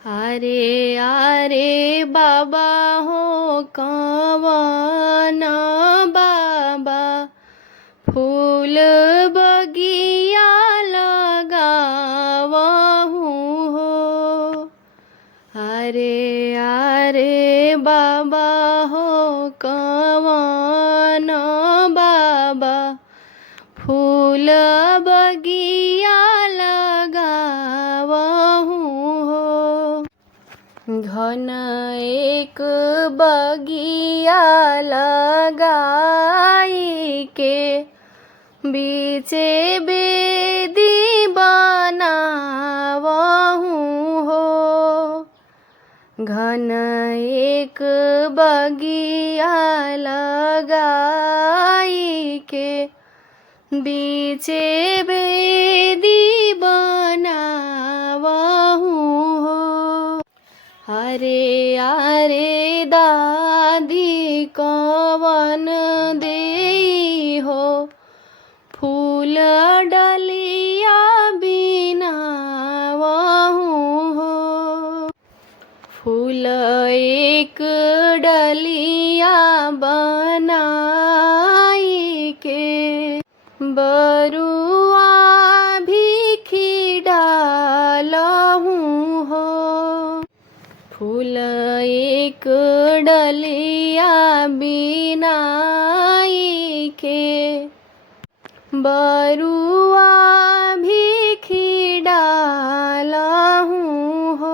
आरे आरे बाबा हो कवन बाबा फूल बगिया लगावहु हो। आरे आरे बाबा हो कवन बाबा फूल बगिया लगावहु हो। घन एक बगिया लगाई के बीचे बेदी बनावहु हो। घन एक बगिया लगाई के बीचे बेदी बनावहु हो। आरे आरे दादी कवन देई हो फूल डलिया बिनावहु हो। फूल एक डलिया बनाई के बरुआ भिखी डालहु हो। फूल एक डलिया बिनाई के बरुआ भिखी डालहु हो।